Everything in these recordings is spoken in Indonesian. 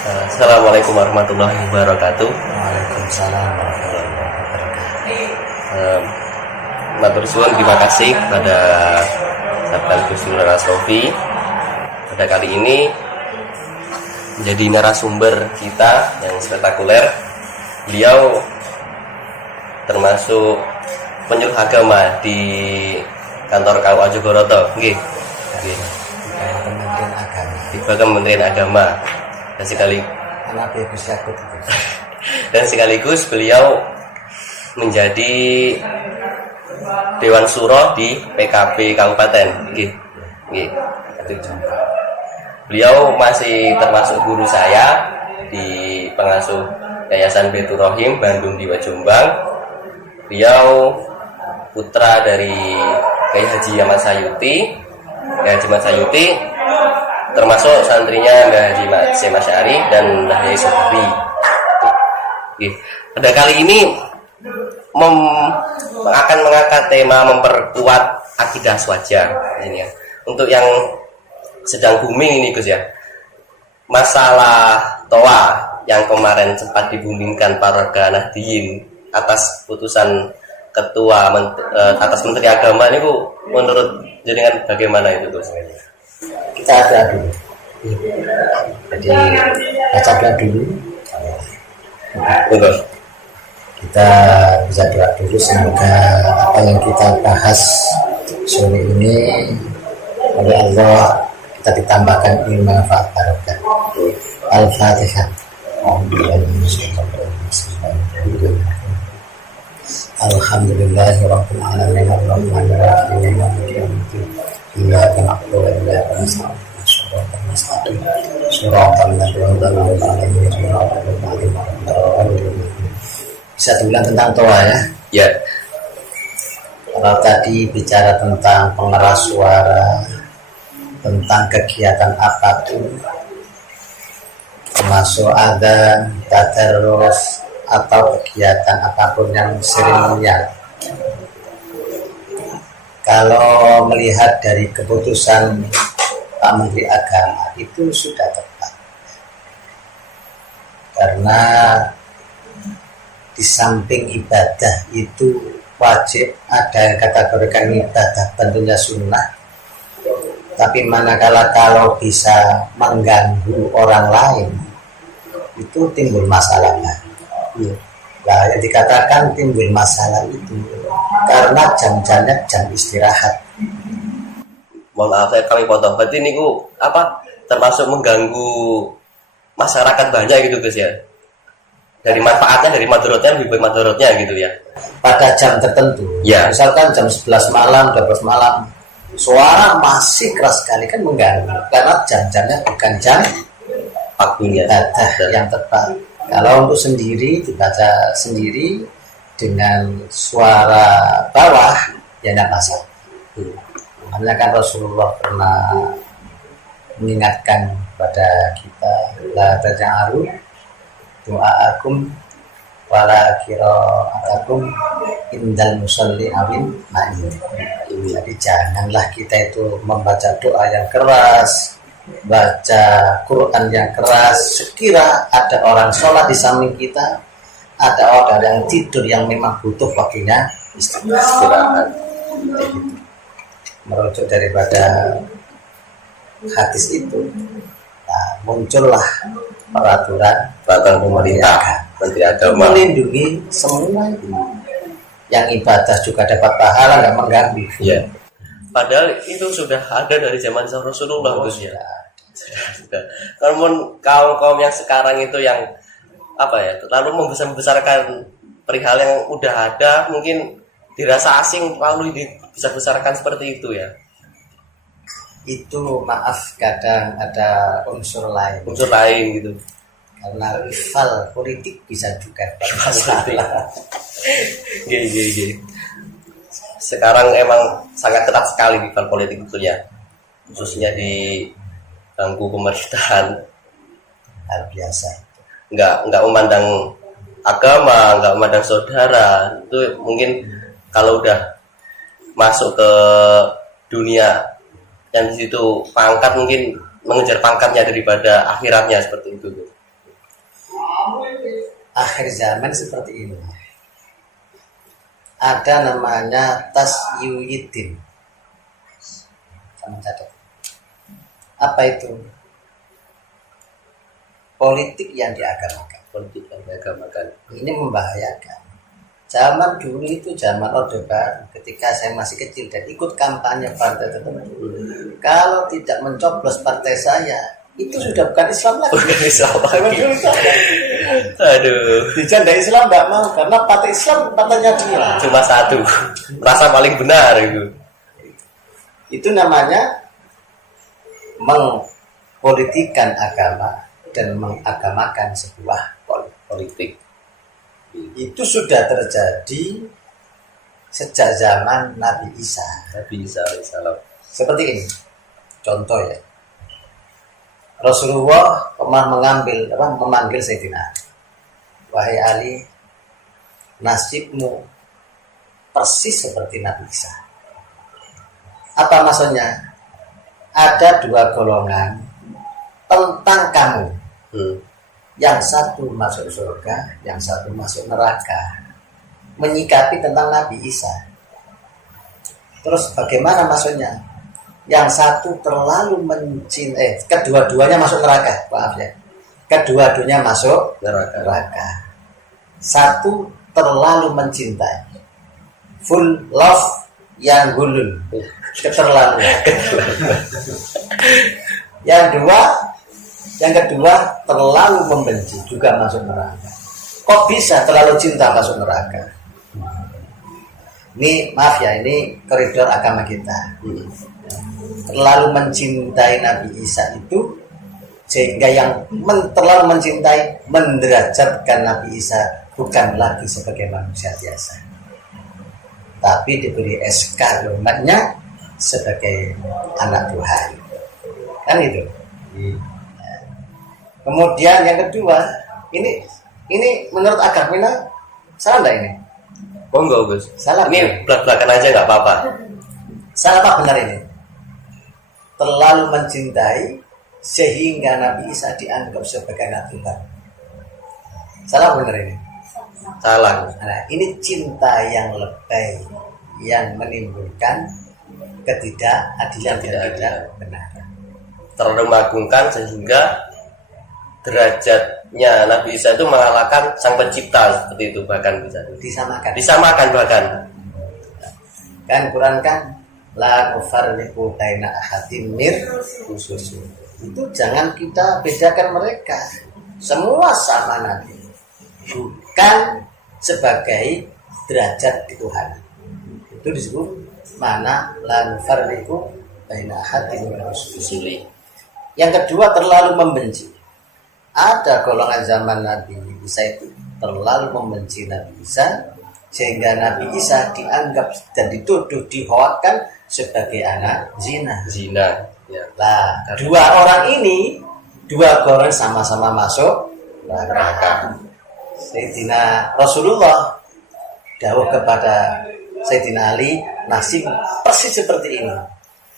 Assalamualaikum warahmatullahi wabarakatuh. Waalaikumsalam warahmatullahi wabarakatuh. Matur suwun, terima kasih kepada Sahabat Gus Nur Sofi. Pada kali ini menjadi narasumber kita yang spektakuler. Beliau termasuk penyuluh agama di kantor KUA Jogoroto. Nggih. Kementerian Agama. Di Kementerian Agama. Dan sekaligus beliau menjadi Dewan Suro di PKB Kabupaten. Nggih. Beliau masih termasuk guru saya di pengasuh Yayasan Baitur Rohim Bandung di Jombang. Beliau putra dari Kiai Haji Ahmad Sayuti. Kiai Haji Ahmad Sayuti termasuk santrinya Mbah Haji Mas Asy'ari dan Mbah Yai Sobri. Pada kali ini akan mengangkat tema memperkuat akidah swaja ini ya. Untuk yang sedang booming ini Gus ya, masalah toa yang kemarin sempat dibumingkan para Nahdliyin atas putusan ketua atas Menteri Agama ini Bu, menurut jenengan bagaimana itu Gus? Kita ada dulu. Jadi bacakan dulu. Betul. Kita bisa doa dulu, semoga apa yang kita bahas sore ini oleh Allah kita ditambahkan ilmu manfaat barokah. Al-Fatihah. Alhamdulillahirabbil alamin arrahmanir rahim maliki yaumiddin. Iyyaka na'budu wa iyyaka nasta'in. Shiratal ladzina an'amta 'alaihim. Bisa diulang tentang toa ya? Ya. Kalau tadi bicara tentang pengeras suara, tentang kegiatan apapun, termasuk adzan, tadarrus, atau kegiatan apapun yang seremonial. Kalau melihat dari keputusan Pak Menteri Agama itu sudah tepat, karena di samping ibadah itu wajib ada yang kategorikan ibadah tentunya sunnah, tapi manakala kalau bisa mengganggu orang lain itu timbul masalah. Nah, yang dikatakan timbul masalah itu karena jam-jamnya jam istirahat. Mohon maaf saya kami potong. Berarti ini termasuk mengganggu masyarakat banyak gitu Gus ya. Dari manfaatnya, dari madorotnya lebih baik madorotnya gitu ya. Pada jam tertentu, ya. Misalkan jam 11 malam, 12 malam, suara masih keras sekali kan mengganggu, karena jam-jamnya bukan jam waktunya ibadah yang tepat. Kalau untuk sendiri dibaca sendiri dengan suara bawah ya tidak masalah. Makanya kan Rasulullah pernah mengingatkan pada kita, la taj'alu du'aakum wala qira'atakum indal musalli awin ma'in. Jadi janganlah kita itu membaca doa yang keras, baca Quran yang keras, sekira ada orang sholat di samping kita, ada orang yang tidur yang memang butuh waktunya istirahat. Merujuk daripada hadis itu, nah, muncullah peraturan pemerintah Menteri Agama melindungi semua itu. Yang ibadah juga dapat pahala, nggak mengganggu. Ya. Padahal itu sudah ada dari zaman Rasulullah Gus ya. Sudah. Namun kaum yang sekarang itu yang terlalu membesar-besarkan perihal yang udah ada, mungkin dirasa asing lalu dibesar-besarkan seperti itu ya. Itu maaf kadang ada unsur lain gitu, karena rival politik bisa juga gini. Sekarang emang sangat ketat sekali rival politik itu ya, khususnya di bangku pemerintahan. Hal biasa, nggak memandang agama, nggak memandang saudara. Itu mungkin kalau udah masuk ke dunia yang di situ pangkat, mungkin mengejar pangkatnya daripada akhiratnya, seperti itu. akhir zaman seperti ini. Ada namanya tasyuyidin. Sama catat. Apa itu? Politik yang diagamakan. Politik yang diagamakan. Ini membahayakan. Zaman dulu itu zaman Orde Baru, ketika saya masih kecil dan ikut kampanye partai tertentu, kalau tidak mencoblos partai saya, itu sudah bukan Islam lagi. Bukan Islam lagi. Aduh. Aduh. Dijanda Islam nggak mau karena partai Islam partainya dia. Cuma satu. Merasa paling benar itu. Itu namanya mengpolitikan agama dan mengagamakan sebuah Politik. itu sudah terjadi sejak zaman Nabi Isa. Nabi Isa alaihissalam. Seperti ini, contoh ya. Rasulullah pernah memanggil Sayyidina Ali. Wahai Ali, nasibmu persis seperti Nabi Isa. Apa maksudnya? Ada dua golongan tentang kamu. Yang satu masuk surga, yang satu masuk neraka. Menyikapi tentang Nabi Isa. Terus bagaimana maksudnya? Yang satu terlalu mencintai, kedua-duanya masuk neraka, maaf ya. Kedua-duanya masuk neraka. Satu terlalu mencintai, full love yang gulun, keterlaluan. Yang kedua terlalu membenci, juga masuk neraka. Kok bisa terlalu cinta masuk neraka? Ini maaf ya, ini koridor agama kita. Terlalu mencintai Nabi Isa itu sehingga yang terlalu mencintai menderajatkan Nabi Isa bukan lagi sebagai manusia biasa, tapi diberi SK umatnya sebagai anak Tuhan, kan itu. Kemudian yang kedua, ini menurut agama salah enggak ini? Monggo Gus. Salah. Ini belak-belakan aja nggak apa-apa. Salah apa benar ini? Terlalu mencintai sehingga Nabi Isa dianggap sebagai anak Tuhan. Salah benar ini? Salah. Nah, ini cinta yang lebay yang menimbulkan ketidakadilan dan tidak benar. Terlalu mengagungkan sehingga derajatnya Nabi Isa itu mengalahkan sang pencipta, seperti itu bahkan bisa disamakan bahkan. Kan Quran kan la nufarriqu baina ahadin mir rusulihi. Itu jangan kita bedakan mereka. Semua sama Nabi. Bukan sebagai derajat di Tuhan. Itu disebut mana la nufarriqu baina ahadin mir rusulihi. Yang kedua terlalu membenci. Ada golongan zaman Nabi Isa itu terlalu membenci Nabi Isa sehingga Nabi Isa dianggap dan dituduh dihoakkan sebagai anak zina. Ya. Nah, dua golongan sama-sama masuk neraka. Sayyidina Rasulullah dawuh kepada Sayyidina Ali, nasib persis seperti ini.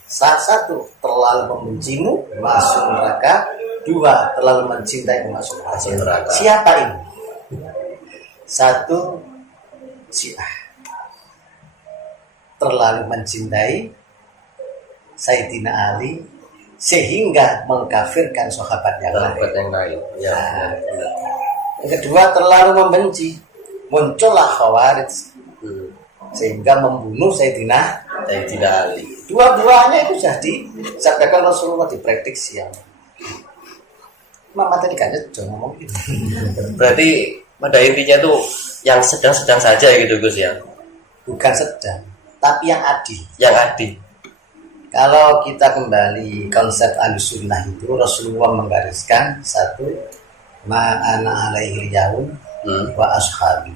Satu terlalu membencimu masuk neraka, dua terlalu mencintai masuk neraka. Siapa ini? Satu Syiah terlalu mencintai Sayyidina Ali sehingga mengkafirkan sahabat yang lain. Ya, Yang kedua terlalu membenci, muncullah Khawarij sehingga membunuh Sayyidina Ali. Dua-duanya itu sudah disabdakan Rasulullah, diprediksi yang Mama tadi kan ngomong gitu. Berarti pada intinya tuh yang sedang-sedang saja gitu Gus ya. Bukan sedang, tapi yang adil. Yang adil. Kalau kita kembali konsep Ahlussunnah itu, Rasulullah menggariskan satu, ma'ana alaihi yaum wa ashabi.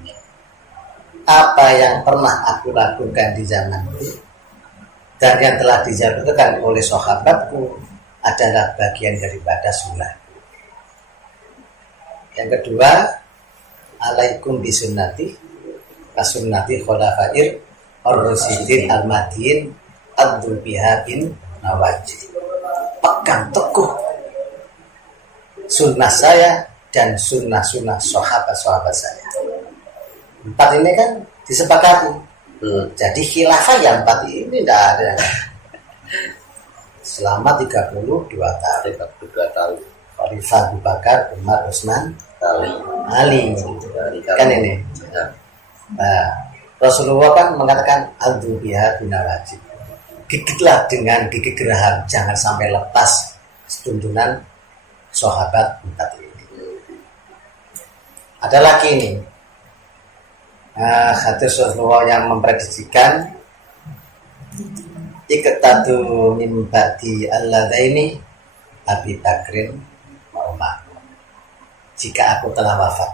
Apa yang pernah aku lakukan di zaman itu dan yang telah dijalankan oleh sahabatku adalah bagian daripada sunnah. Yang kedua, alaikum bisunnati kasunnati khulafair ar-rasyidin al-mahdiin adul biha bin nawajid. Pegang teguh sunnah saya dan sunnah-sunnah sahabat-sahabat saya. 4 ini kan disepakati. Jadi khilafah yang 4 ini tidak ada. Selama 32 tahun. 32 tahun. Khalifah Abu Bakar, Umar, Utsman, Ali. Ali. Kan ini. Nah, Rasulullah kan mengatakan adzu biha binawajib. Gigitlah dengan gigi geraham, jangan sampai lepas tuntunan sahabat 4 ini. Ada lagi ini. Hadis Rasulullah yang memprediksikan iqtadu min ba'di alladaini Abi Bakrin wa Umar. Jika aku telah wafat,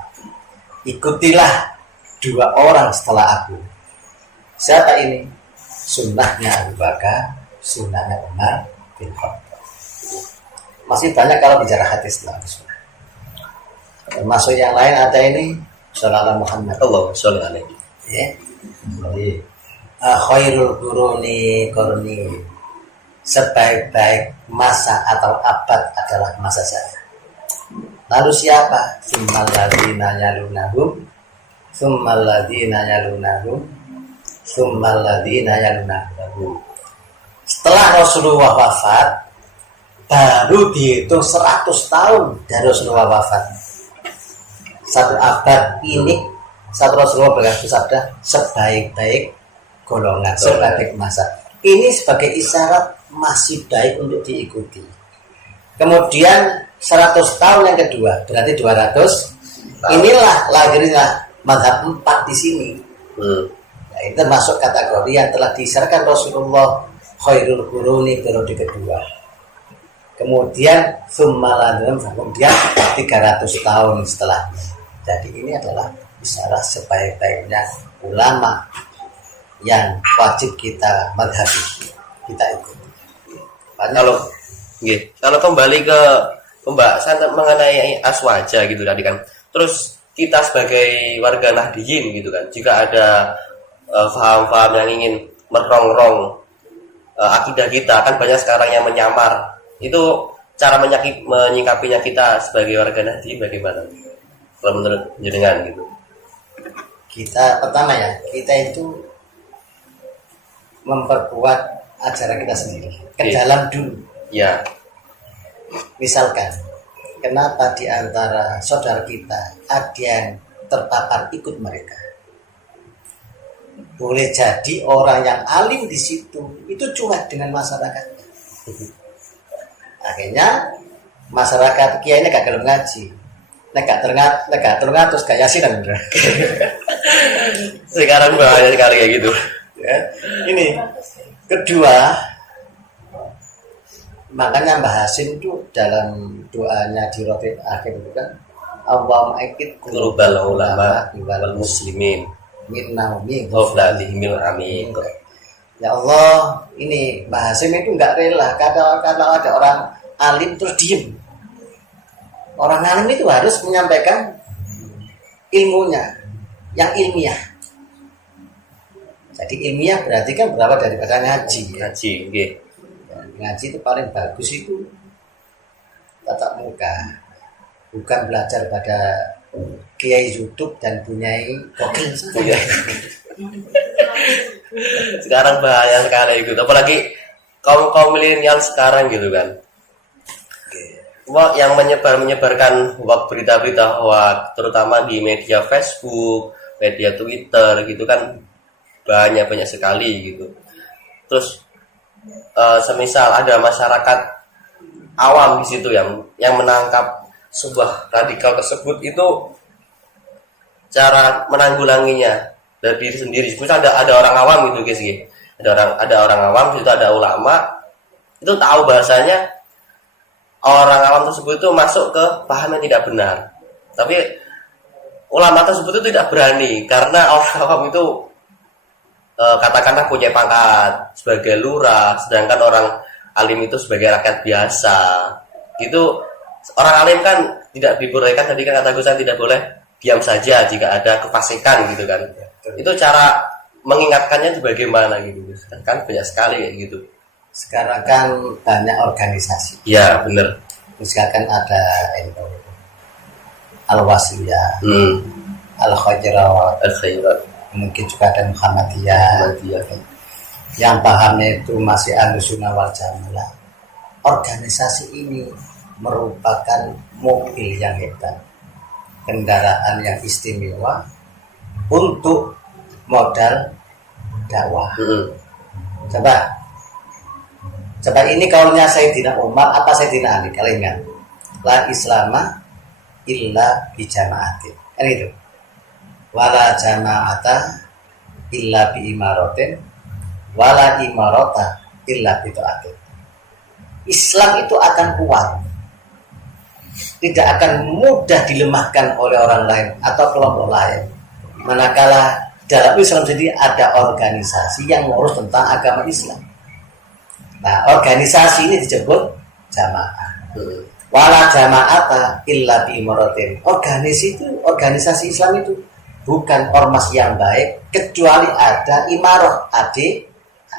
ikutilah 2 orang setelah aku. Siapa ini? Sunnahnya Abu Bakar, sunnahnya Umar bin Khattab. Masih banyak kalau bicara hadis tentang sunnah. Termasuk yang lain ada ini Sallallahu Muhammad. Allah sallallahu alaihi. Ya. Khairul quruni qarni. Sebaik-baik masa atau abad adalah masa saya. Lalu siapa? Tsummal ladzina yalunahum, tsummal ladzina yalunahum, tsummal ladzina yalunahum. Setelah Rasulullah wafat, baru dihitung 100 tahun dari Rasulullah wafat. 1 abad ini, satu Rasulullah bersabda sebaik-baik golongan, sebaik masa. Ini sebagai isyarat masih baik untuk diikuti. Kemudian 100 tahun yang kedua, berarti 200. Inilah lahirnya mazhab 4 di sini. Nah, itu termasuk kategori yang telah disyaratkan Rasulullah khairul quruni periode kedua. Kemudian kemudian 300 tahun setelahnya. Jadi ini adalah isyarat sebaik-baiknya ulama yang wajib kita madhabi, kita ikuti. Kalau kembali ke pembahasan mengenai aswaja gitu tadi kan, terus kita sebagai warga Nahdiyin gitu kan, jika ada paham-paham yang ingin merongrong akidah kita, kan banyak sekarang yang menyamar. Itu cara menyikapinya kita sebagai warga Nahdiyin bagaimana? Kalau menurut jenengan gitu. Kita pertama ya, kita itu memperkuat ajaran kita sendiri. Ke dalam dulu. Ya. Misalkan, kenapa di antara saudara kita ada yang terpapar ikut mereka? Boleh jadi orang yang alim di situ itu cuek dengan masyarakat. Akhirnya masyarakat kiainya gak gelem ngaji. Nek gak terngat terus gak yasinan. Sekarang bahaya sekali kayak gitu. Ya. Ini kedua, makanya Mbah Hasim itu dalam doanya di roti akhir itu kan Allahumma ikid qulubal ulama wal muslimin min naumi ghaflatihim amin. Ya Allah, ini Mbah Hasim itu enggak rela kalau ada orang alim terus diem. Orang alim itu harus menyampaikan ilmunya yang ilmiah. Jadi ilmiah berarti kan berapa daripada ngaji. Ngaji, nggih. Ngaji itu paling bagus itu tatap muka, bukan belajar pada kiai YouTube dan punyai Google saja. Sekarang bahaya sekali gitu, apalagi kaum milenial sekarang gitu kan. Wah, yang menyebarkan hoax, berita-berita hoax, terutama di media Facebook, media Twitter gitu kan, banyak sekali gitu. Terus semisal ada masyarakat awam di situ yang menangkap sebuah radikal tersebut, itu cara menanggulanginya dari diri sendiri. Misalnya ada orang awam gitu guys, ada orang awam, itu ada ulama, itu tahu bahasanya orang awam tersebut itu masuk ke paham yang tidak benar, tapi ulama tersebut itu tidak berani karena orang awam itu katakanlah punya pangkat sebagai lurah, sedangkan orang alim itu sebagai rakyat biasa gitu. Orang alim kan tidak dibolehkan, tadi kan kata Gus, tidak boleh diam saja jika ada kefasikan gitu kan. Itu cara mengingatkannya itu bagaimana gitu Gus? Kan banyak sekali kayak gitu. Sekarang kan banyak organisasi. Ya benar. Misalkan ada NU, Al-Wasliyah, Hmm. Al-Khairat, Al-khairat. mungkin juga ada Muhammadiyah. Yang pahamnya itu masih Ahlussunnah wal Jamaah. Organisasi ini merupakan mobil yang hebat, kendaraan yang istimewa untuk modal dakwah. Coba ini kaulnya Sayyidina Umar apa Sayyidina Ali, kalian ingat? La islama illa bi jama'atin. Kan itu. Wala jama'ata illa bi imaratin wala imarata illa bi ta'atin. Islam itu akan kuat, tidak akan mudah dilemahkan oleh orang lain atau kelompok lain, manakala dalam Islam sendiri ada organisasi yang ngurus tentang agama Islam. Nah, organisasi ini disebut jamaah. Wala jama'ata illa bi imaratin. Organisasi Islam itu bukan ormas yang baik kecuali ada imarah,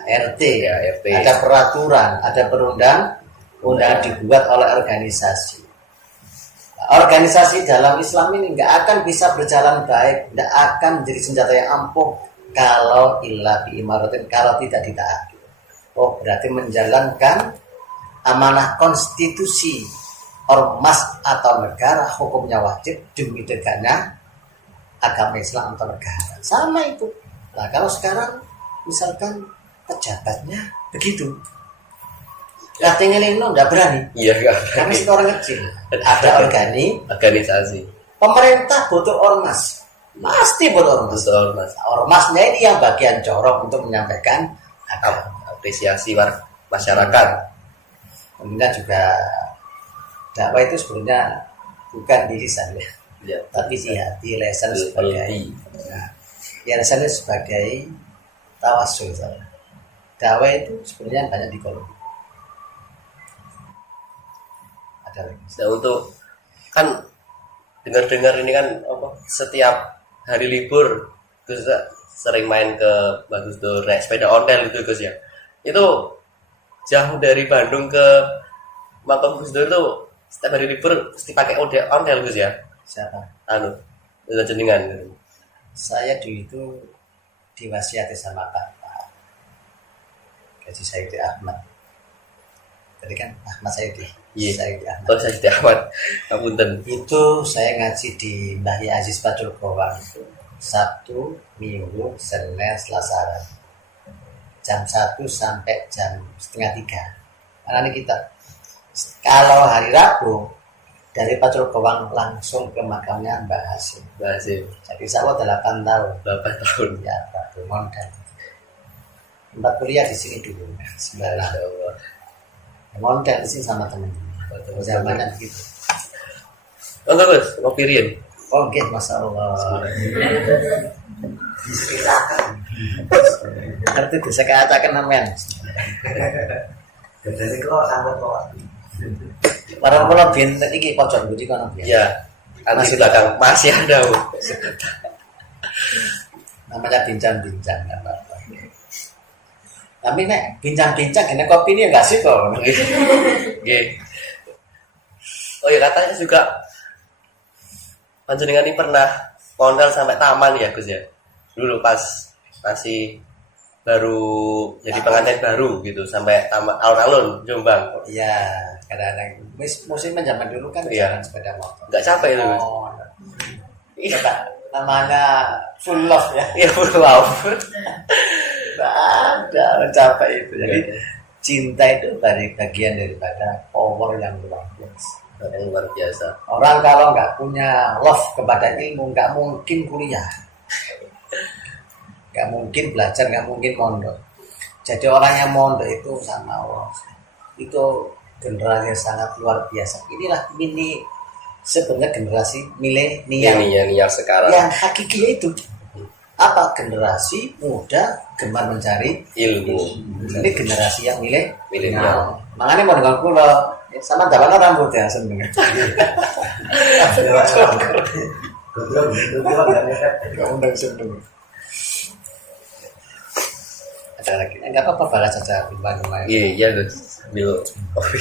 RT, Ya, RT. ada peraturan, ada perundang-undangan dibuat oleh organisasi. Nah, organisasi dalam Islam ini nggak akan bisa berjalan baik, nggak akan menjadi senjata yang ampuh kalau illa bi imaratin, kalau tidak ditaati. Oh, berarti menjalankan amanah konstitusi ormas atau negara, hukumnya wajib demi tegaknya agama Islam atau negara. Sama itu. Nah, kalau sekarang misalkan pejabatnya begitu, katanya Lino nggak berani, Iya, karena itu orang kecil. Ada organisasi. pemerintah butuh ormas, pasti butuh ormas. Betul, Mas. Ormasnya ini yang bagian corok untuk menyampaikan agama. Apresiasi masyarakat. Kemudian juga dakwah itu sebenarnya bukan di lisan ya, Ya. tapi di hati, lisan sebagai Hati. lisan sebagai tawasul. Dakwah itu sebenarnya banyak di kolom. Ada lagi. Nah, untuk kan dengar-dengar ini kan apa setiap hari libur Gus sering main ke Bagus Dur naik sepeda ontel gitu Gus ya. Itu jauh dari Bandung ke makam Gus Dur itu setiap hari libur mesti pakai ontel Gus ya. Siapa? Anu, itu jenengan. Saya dulu itu diwasiati sama Pak Gaji Sayyidi Ahmad. Tadi kan Ahmad Sayyidi. Iya. Sayyidi Ahmad. Oh, saya tidak amat. Ngapunten. Itu saya ngaji di Mbah Aziz Badrul Gowang itu Sabtu, Minggu, Senin, Selasa, Rabu. Jam 1 sampai jam setengah 3. Karena ini kita kalau hari Rabu dari Badrul Gowang langsung ke makamnya Mbah Hasim. Masih Jadi saya 8 tahun 8 tahun. ya Pak Mondan. Tempat kuliah di sini dulu. Sebelah Masya Allah. Mondan di sini sama teman-teman. Zamannya begitu. Enggak Gus, ngopi rian. Oke, Masya Allah. Ngerti tuh, saya katakan namanya. Jadi kalau sambut kok. Para pulau bin iki pojok budi kono. Ya, masih belakang masih ada. Bu. Namanya bincang-bincang nggak apa-apa. Tapi nek bincang-bincang kena kopi ini enggak sih kok. Oke. Oh ya katanya juga panjenengan ini pernah kondal sampai taman ya Gus ya. Dulu pas masih baru jadi pengantin baru gitu sampai taman alun-alun Jombang. Iya, kadang-kadang musim zaman dulu kan Iya. jalan sepeda motor. Nggak capek itu Gus. Oh, Iya, coba namanya full love ya. iya wow. Nggak ada mencapai itu. Jadi Iya. cinta itu bagian daripada power yang luar biasa. Yang luar biasa. Orang kalau nggak punya love kepada ilmu nggak mungkin kuliah, nggak mungkin belajar, nggak mungkin mondok. Jadi orang yang mondok itu sama Allah itu generasi yang sangat luar biasa. Inilah sebenarnya generasi milenial Ini yang sekarang yang hakiki itu apa, generasi muda gemar mencari ilmu. ini generasi yang Milenial. makanya mau dengan kulo sama dapat rambut ya seneng. Undang seneng. Ada lagi? Enggak apa-apa, balas saja kembang-kembang. Iya Gus. Sambil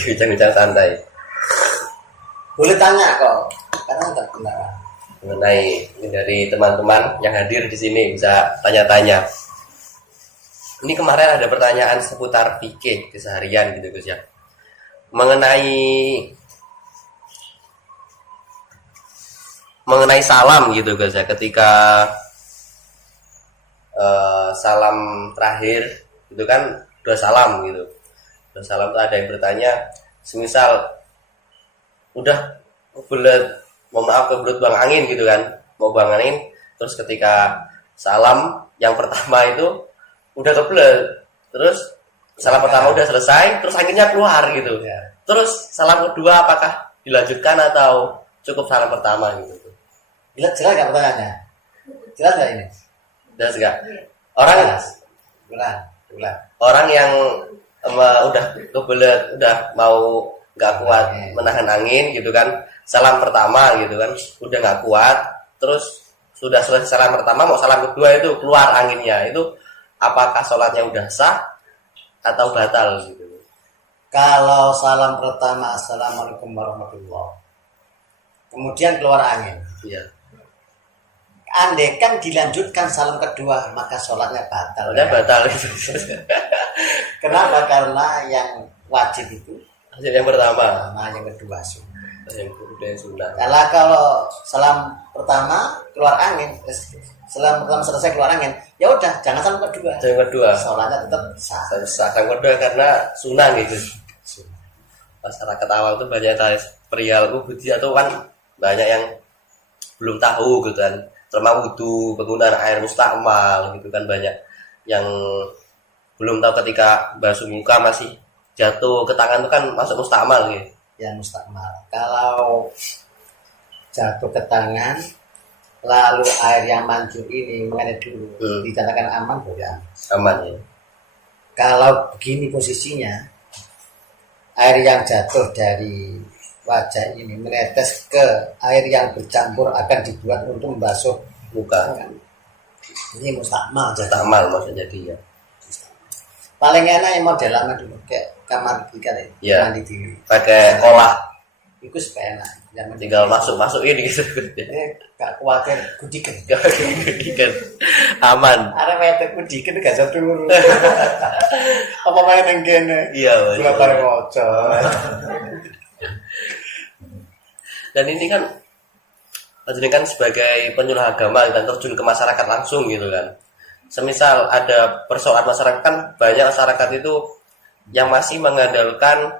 bincang-bincang santai. Boleh tanya kok. Karena terkena mengenai dari teman-teman yang hadir di sini bisa tanya-tanya. Ini kemarin ada pertanyaan seputar fikih keseharian gitu Gus ya. Mengenai salam gitu Gus ya, ketika salam terakhir itu kan dua salam gitu. Dua salam itu ada yang bertanya, semisal udah kebelet, mau maaf kebelet buang angin gitu kan, mau buang angin, terus ketika salam yang pertama itu udah kebelet, terus salam pertama udah selesai, terus anginnya keluar gitu. ya. Terus salam kedua apakah dilanjutkan atau cukup salam pertama gitu? Jelas nggak pertanyaannya? Jelas nggak ini? Jelas nggak? Orang orang yang udah kebelet, udah mau nggak kuat menahan angin gitu kan, salam pertama gitu kan, udah nggak kuat, terus sudah selesai salam pertama, mau salam kedua itu keluar anginnya, itu apakah sholatnya udah sah atau batal gitu? Kalau salam pertama assalamualaikum warahmatullah, kemudian keluar angin, Iya. andaikan dilanjutkan salam kedua maka sholatnya batal. Udah batal itu. Kenapa? Karena yang wajib itu Hasil yang pertama, yang kedua sunnah. yang kedua yang sunnah. Kalau salam pertama keluar angin, salam pertama selesai keluar angin, ya udah jangan salam kedua. Yang kedua, Sholatnya tetap sah. yang kedua karena sunnah gitu. Masyarakat awal tuh banyak perihal budi atau kan banyak yang belum tahu gitu kan, terutama wudu, penggunaan air mustakmal gitu kan, banyak yang belum tahu ketika basuh muka masih jatuh ke tangan itu kan masuk mustakmal gitu. Ya mustakmal. Kalau jatuh ke tangan lalu air yang mancur ini mengalir dulu, dikatakan aman boleh Aman ya. Kalau begini posisinya, air yang jatuh dari wajah ini menetes ke air yang bercampur akan dibuat untuk membasuh Muka. ini mustakmal. Mustakmal maksudnya dia. Paling enak yang model lama dulu kayak kamar ikan Ya. mandi di Pakai kolah, itu supaya enak. Jangan tinggal masukin gitu. gak khawatir gudikan. Kan aman. Ada mete gudikan gak jatuh dulu. Apa main yang kene? Iya, Mas. Gula bareng ojo. Dan ini kan kan sebagai penyuluh agama dan terjun ke masyarakat langsung gitu kan. Semisal ada persoalan masyarakat, kan banyak masyarakat itu yang masih mengandalkan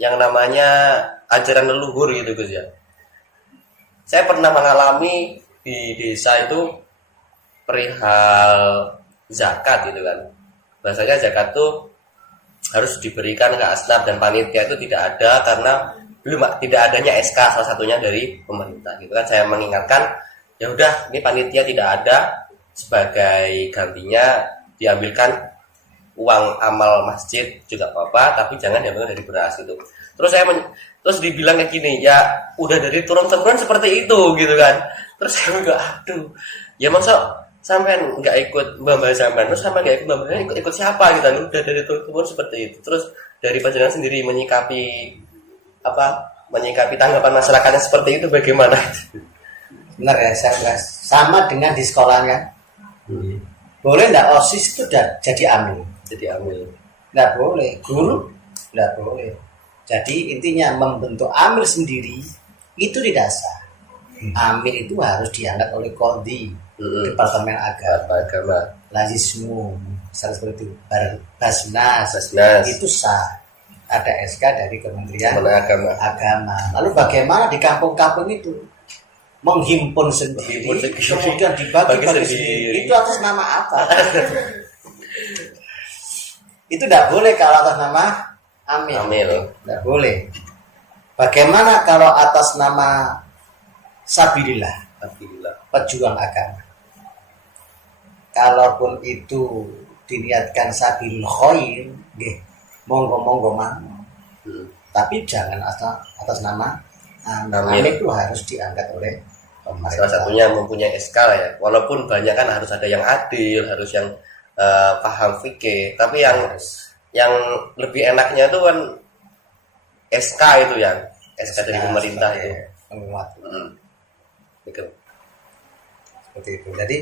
yang namanya ajaran leluhur gitu Gus ya. Saya pernah mengalami di desa itu perihal zakat gitu kan. Bahasanya zakat tuh harus diberikan ke asnaf dan panitia, itu tidak ada karena belum tidak adanya SK salah satunya dari pemerintah gitu kan. Saya mengingatkan, ya udah ini panitia tidak ada, sebagai gantinya diambilkan uang amal masjid juga apa-apa, tapi jangan diambil dari beras gitu. Terus dibilang kayak gini, ya udah dari turun-temurun seperti itu gitu kan. Terus saya bilang, aduh, ya masa sampean nggak ikut mbak sampean, terus sampean nggak ikut mbak ikut siapa gitu kan, udah dari turun-temurun seperti itu. Terus dari panjenengan sendiri menyikapi tanggapan masyarakatnya seperti itu bagaimana? Benar ya, saya sama dengan di sekolah kan. Boleh nggak OSIS itu jadi amil? Jadi amil. Nggak boleh. Guru nggak boleh. Jadi intinya membentuk amil sendiri itu tidak sah. Amil itu harus diangkat oleh Qadhi, Departemen Agama. Lazismu, misalnya seperti itu. Basnas itu sah. Ada SK dari Kementerian Agama. Lalu bagaimana di kampung-kampung itu menghimpun sendiri, kemudian dibagi sendiri. Itu atas nama apa? Itu tidak boleh kalau atas nama amil. Tidak boleh. Bagaimana kalau atas nama sabilillah, pejuang agama? Kalaupun itu diniatkan sabil khair, monggo mana. Tapi jangan atas nama amil itu harus diangkat oleh pemerintah. Salah satunya mempunyai SK lah ya. Walaupun banyak kan harus ada yang adil, harus yang paham fikih. Tapi yang lebih enaknya itu kan SK itu yang SK dari pemerintah itu. penguat. Betul. Seperti itu. Jadi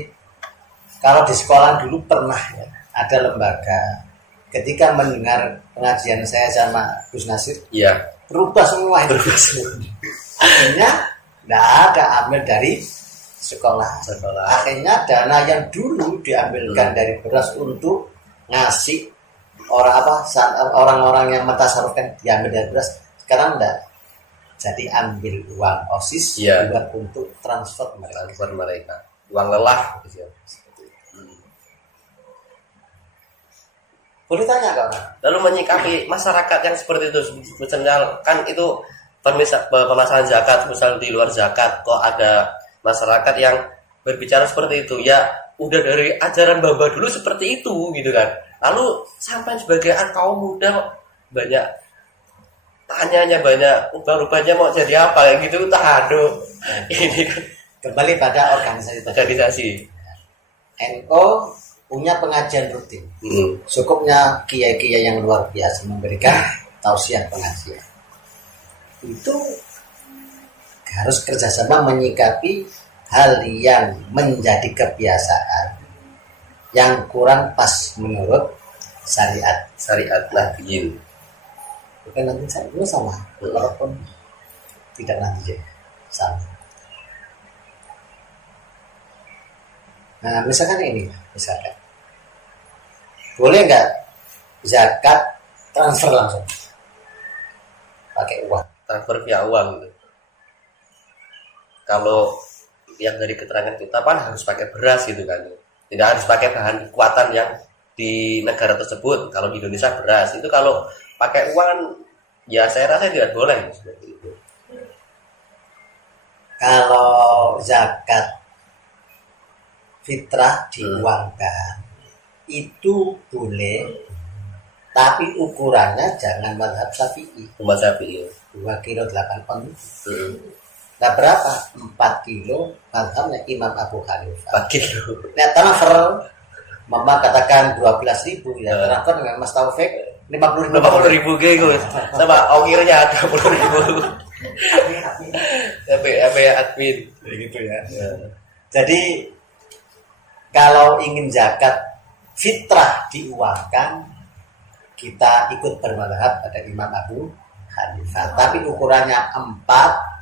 kalau di sekolah dulu pernah ya, ada lembaga ketika mendengar pengajian saya sama Gus Nasir, Iya. berubah semua itu. Akhirnya nggak ada ambil dari sekolah. Akhirnya dana yang dulu diambilkan dari beras untuk ngasih orang-orang yang mentasarufkan diambil dari beras, sekarang enggak. Jadi ambil uang OSIS buat untuk transfer mereka. Uang lelah gitu ya. Boleh tanya kak? Lalu menyikapi masyarakat yang seperti itu, misalnya kan itu permasalahan zakat, misal di luar zakat kok ada masyarakat yang berbicara seperti itu, ya udah dari ajaran Baba dulu seperti itu gitu kan. Lalu sampai sebagai kaum muda banyak tanyanya, banyak ubah-ubahnya mau jadi apa kayak gitu, aduh. Ini kan kembali pada organisasi. NU punya pengajian rutin. Cukupnya kiai-kiai yang luar biasa memberikan tausiah pengajian. Itu harus kerjasama menyikapi hal yang menjadi kebiasaan yang kurang pas menurut syariat Nahdliyin. Bukan nanti saya itu sama, walaupun tidak nanti sama. Nah, misalkan boleh nggak zakat transfer langsung pakai uang? Transfer via uang gitu. Kalau yang dari keterangan kita kan harus pakai beras gitu kan, tidak harus pakai bahan kekuatan yang di negara tersebut. Kalau di Indonesia beras itu, kalau pakai uang kan ya saya rasa tidak boleh seperti itu. Kalau zakat fitrah diuangkan itu boleh, tapi ukurannya jangan mazhab Syafi'i. Mazhab Syafi'i 2 kilo 8 on. Nah berapa? 4 kilo mazhabnya Imam Abu Hanifah. 4 kilo. Nah transfer Mama katakan 12.000 ya, transfer dengan Mas Taufik 50.000 gitu. Sama ongkirnya 20.000. Tapi admin gitu ya. Jadi kalau ingin zakat fitrah diuangkan, kita ikut bermadhab pada Imam Abu Hanifah, tapi ukurannya 4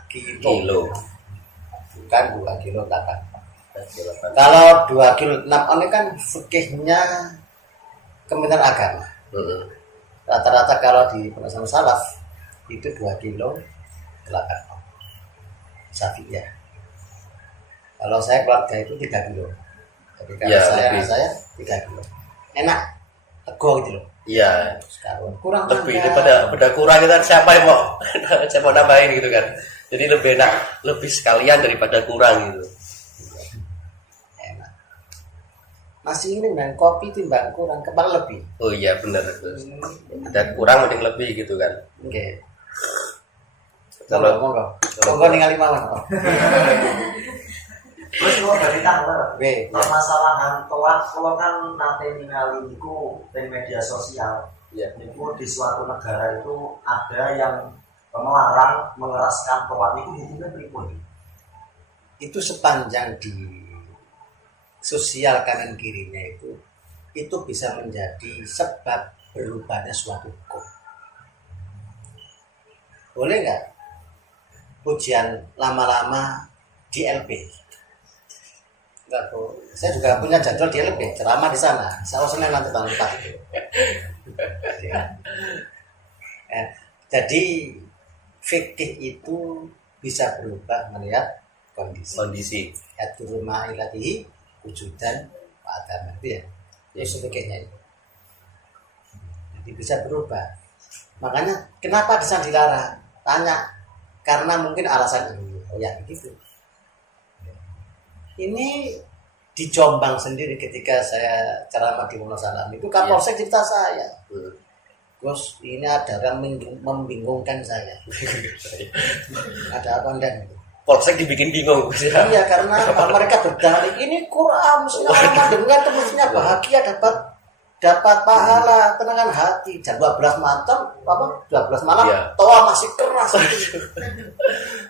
kilo. Bukan 2 kilo 8. Kalau 2 kilo 6 on ini kan fikihnya Kementerian Agama. Rata-rata kalau di pengasaran salaf itu 2 kilo 8 on. Syafi'iyah. Kalau saya keluarga itu 3 kilo. Tapi kalau saya 3 kilo. Enak, teguh gitu loh. Iya. Sekarang kurang lebih daripada kurang kita siapa yang mau saya mau nambahin gitu kan. Jadi lebih enak, lebih sekalian daripada kurang gitu. Enak. Masih ini dengan kopi timbang kurang, kepala lebih. Oh iya benar. Ada kurang mending lebih gitu kan. Oke. Kalau monggo ningali mawon. Terus kalau dari tanggal, permasalahan toa kalau kan nate ningali niku di media sosial, ya. Niku di suatu negara itu ada yang melarang mengeraskan toa niku hukumnya pripun? Itu sepanjang di sosial kanan kirinya itu bisa menjadi sebab berubahnya suatu hukum. Boleh nggak ujian lama-lama di LP? Enggak, saya juga punya jadwal di LP, ceramah di sana. Saya Senin nanti tanggal 4. Jadi fikih itu bisa berubah melihat kondisi. Atur ma'ilatihi wujudan wa'adam itu ya. Itu fikihnya itu. Jadi bisa berubah. Makanya kenapa di sana dilarang? Tanya. Karena mungkin alasan ini. Oh ya begitu. Ini di Jombang sendiri ketika saya ceramah di Wonosalam itu Kapolsek cerita saya. Gus, ini ada yang membingungkan saya. Ada apa enggak? Polsek dibikin bingung. Iya, karena mereka berdalih ini Quran, mestinya orang dengar itu mestinya bahagia dapat dapat pahala tenangkan hati. Jam 12 malam, 12 malam, Iya. toa masih keras.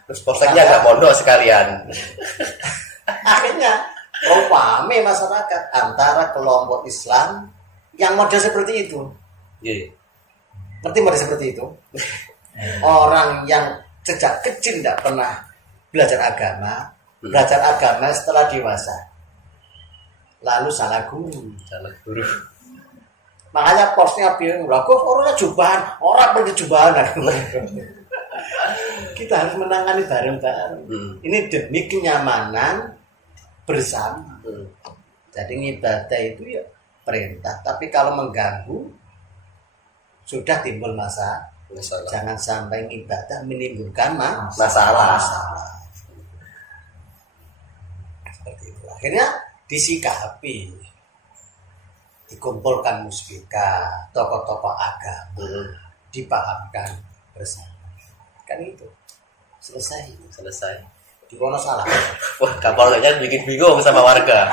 Terus polseknya nggak mondok sekalian. Akhirnya rame masyarakat antara kelompok Islam yang model seperti itu. Iya. Ngerti model seperti itu? Orang yang sejak kecil tidak pernah belajar agama setelah dewasa. Lalu salah guru. Salah guru. Makanya posnya bingung, lah kok orangnya jubahan, orang pergi jubahan. Kita harus menangani bareng-bareng. Ini demi kenyamanan bersama. Jadi ibadah itu ya perintah, tapi kalau mengganggu sudah timbul masalah. Jangan sampai ibadah menimbulkan Masalah. Seperti itu. Akhirnya disikapi, dikumpulkan muspika, tokoh-tokoh agama, dipahamkan bersama. Kan itu selesai. Di Wonosalam. Wah, Kapolseknya bikin bingung sama warga,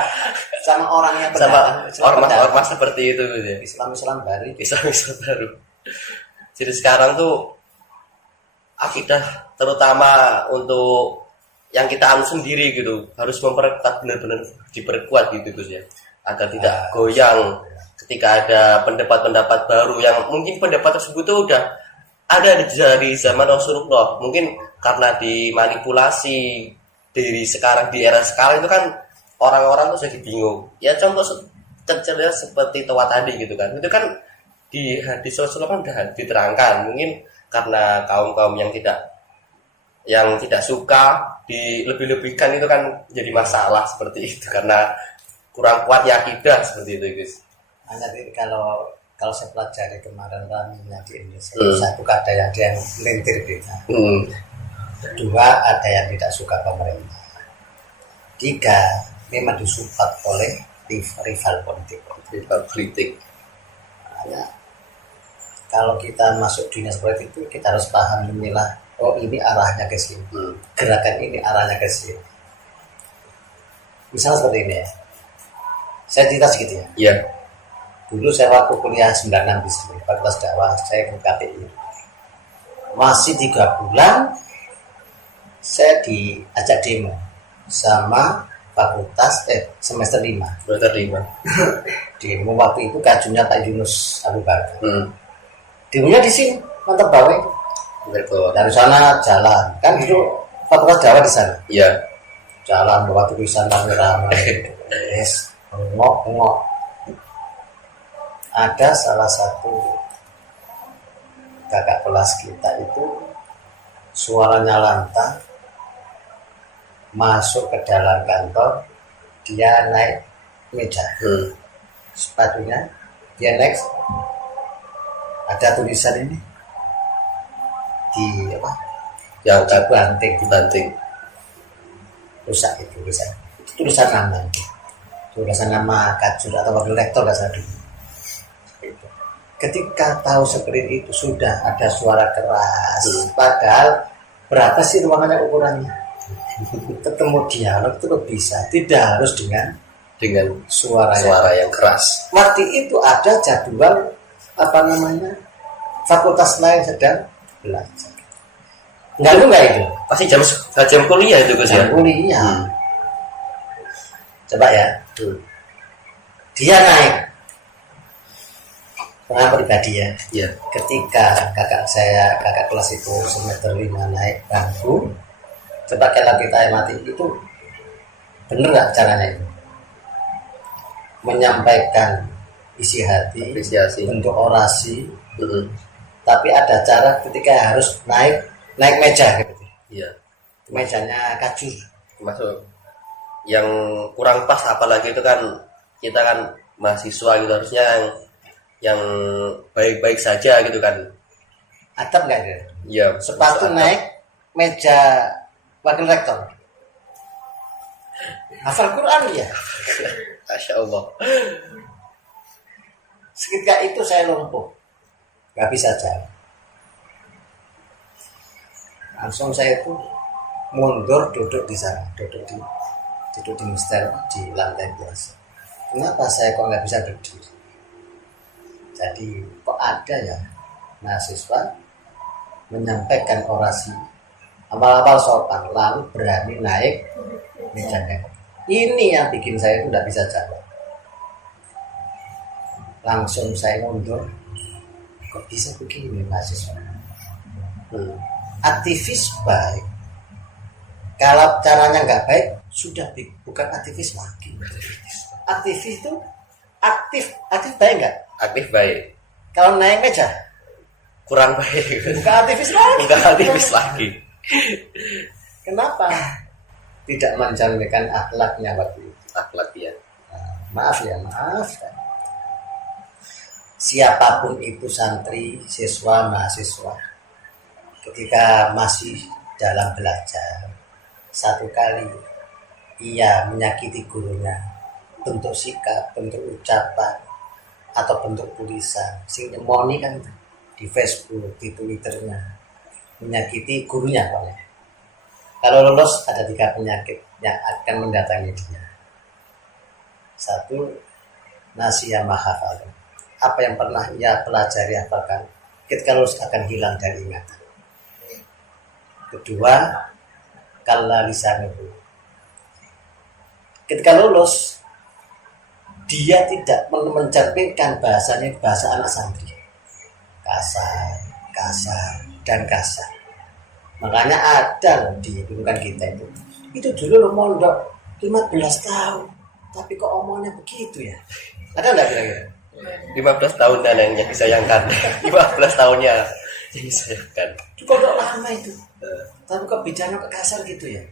Sama orang yang sama pendatang, ormas seperti itu gitu ya. Islam baru. Islam baru. Jadi sekarang tuh akidah terutama untuk yang kita anu sendiri gitu harus memperketat, benar-benar diperkuat gitu Gus ya, agar tidak goyang ketika ada pendapat-pendapat baru yang mungkin pendapat tersebut tuh udah ada dari zaman Rasulullah, mungkin karena dimanipulasi dari sekarang, di era sekarang itu kan orang-orang tuh jadi bingung ya. Contoh kecilnya seperti toa tadi gitu kan, itu kan di hadis Rasulullah kan udah diterangkan, mungkin karena kaum-kaum yang tidak suka dilebih-lebihkan itu kan jadi masalah seperti itu karena kurang kuatnya akidah seperti itu Gus. Nanti kalau saya pelajari kemarin raminya di Indonesia, satu ada yang dia melintir kita, kedua ada yang tidak suka pemerintah, tiga memang disupport oleh rival politik. Makanya kalau kita masuk dunia seperti itu, kita harus paham inilah, oh ini arahnya ke sini, gerakan ini arahnya ke sini. Misalnya seperti ini ya, saya cerita sedikit ya. Iya. Dulu saya waktu kuliah 96 di sini, Fakultas Dakwah, saya ke KPI. Masih 3 bulan, saya diajak demo sama fakultas semester 5. Semester 5. Demo waktu itu kajunya Pak Yunus Abu Bakar. Demonya di sini, mantap bawah itu. Dari sana jalan, kan dulu fakultas Dakwah di sana. Iya. Jalan bawa tulisan ramai-ramai. Yes, ngok. Ada salah satu kakak kelas kita itu suaranya lantang, masuk ke dalam kantor, dia naik meja, sepatunya dia naik, ada tulisan ini di apa? Yang dibanting, rusak itu tulisan nama, kajur atau wakil rektor nggak salah dulu. Ketika tahu seperti itu sudah ada suara keras, padahal berapa sih ruangannya ukurannya? Ketemu dialog itu bisa, tidak harus dengan suara yang keras. Waktu itu ada jadwal fakultas lain sedang belajar. Enggak itu? Pasti jam kuliah itu Gus ya. Kuliah. Coba ya. Dia naik. Pengalaman pribadi ya. Iya. Ketika kakak kelas itu semester 5 naik bangku, coba kita mati itu bener nggak caranya itu? Menyampaikan isi hati, apresiasi, bentuk orasi, tapi ada cara ketika harus naik meja gitu. Iya. Mejanya kajur. Masuk yang kurang pas, apalagi itu kan kita kan mahasiswa gitu, harusnya yang baik-baik saja gitu kan. Atap nggak ada? Iya. Sepatu naik meja wakil rektor. Hafal Quran ya. Masya Allah. Seketika itu saya lumpuh, nggak bisa jalan. Langsung saya itu mundur, duduk di sana, duduk di mistel di lantai biasa. Kenapa saya kok nggak bisa berdiri? Jadi kok ada ya mahasiswa menyampaikan orasi awal-awal sopan lalu berani naik mejanya. Ini yang bikin saya itu tidak bisa jawab. Langsung saya mundur. Kok bisa begini mahasiswa? Aktivis baik. Kalau caranya nggak baik, sudah bukan aktivis lagi. Aktivis itu aktif baik nggak? Aktif baik, Kalau naik meja, kurang baik. bukan aktivis lagi. Bukan aktivis lagi. Kenapa? Tidak mencerminkan akhlaknya waktu itu. Akhlak ya. Maaf. Siapapun itu santri, siswa, mahasiswa, ketika masih dalam belajar, satu kali ia menyakiti gurunya, bentuk sikap, bentuk ucapan, atau bentuk tulisan, sing nyemoni kan di Facebook, di Twitternya, menyakiti gurunya oleh. Kalau lolos ada 3 penyakit yang akan mendatangi dia. 1, nasiya mahafal. Apa yang pernah ia pelajari hafalkan ketika lulus akan hilang dari ingatan. 2, kalla lisanuhu. Ketika lulus dia tidak mencerminkan bahasanya bahasa anak santri. Kasar. Makanya ada loh di lingkungan kita itu dulu lo mondok 15 tahun tapi kok omongannya begitu ya, ada nggak kira-kira? 15 tahun dan yang disayangkan. 15 tahunnya yang disayangkan. Itu kok lama itu, tapi kok bicara kasar gitu ya.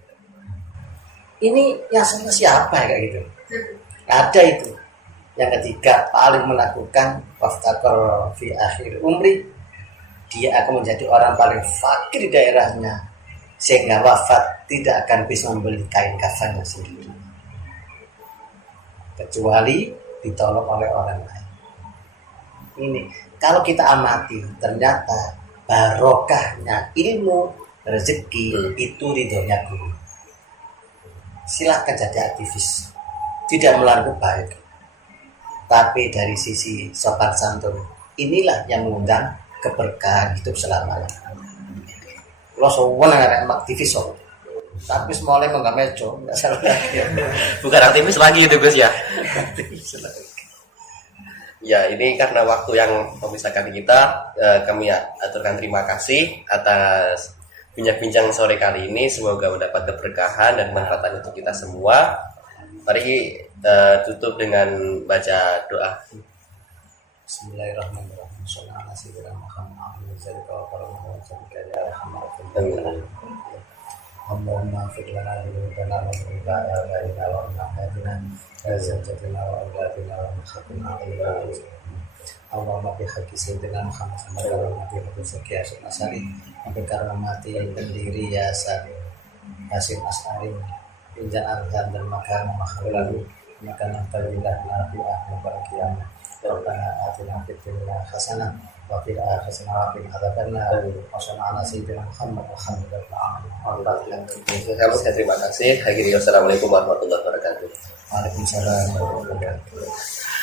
Ini yang salah siapa ya kayak gitu? Ada itu. Yang ketiga paling menakutkan, waftakor fi akhir umri, dia akan menjadi orang paling fakir di daerahnya sehingga wafat tidak akan bisa membeli kain kafannya sendiri kecuali ditolong oleh orang lain. Ini kalau kita amati ternyata barokahnya ilmu rezeki itu ridhonya guru. Silakan jadi aktivis, tidak melanggar baik, tapi dari sisi sopan santun inilah yang mengundang keberkahan hidup selamanya. Lo semua nggak aktivis so, tapi semua orang nggak meco, nggak salah lagi. Bukan aktivis lagi itu Gus ya. Ya ini karena waktu yang memisahkan kita, kami aturkan terima kasih atas bincang-bincang sore kali ini. Semoga mendapat keberkahan dan manfaat untuk kita semua. Mari tutup dengan baca doa. Bismillahirrahmanirrahim. Allahumma fir lana dzunubana wa dzunub abaina wa ummahatina wa zawjatina wa auladina wa mahabbina Allahumma bihaqqi sayyidina Muhammad sallallahu alaihi wasallam wa karamati pendiri yayasan Hasim As'ari pinjam arhan dan makan makhluk makanan terlidah nafi'ah yang berkiamat. Rabbana atina fid dunya hasanah wa fil akhirati hasanah wa qina adzabannar. Wassallallahu ala sayyidina Muhammad wa Saya terima kasih. Assalamualaikum warahmatullahi wabarakatuh. Waalaikumsalam warahmatullahi wabarakatuh.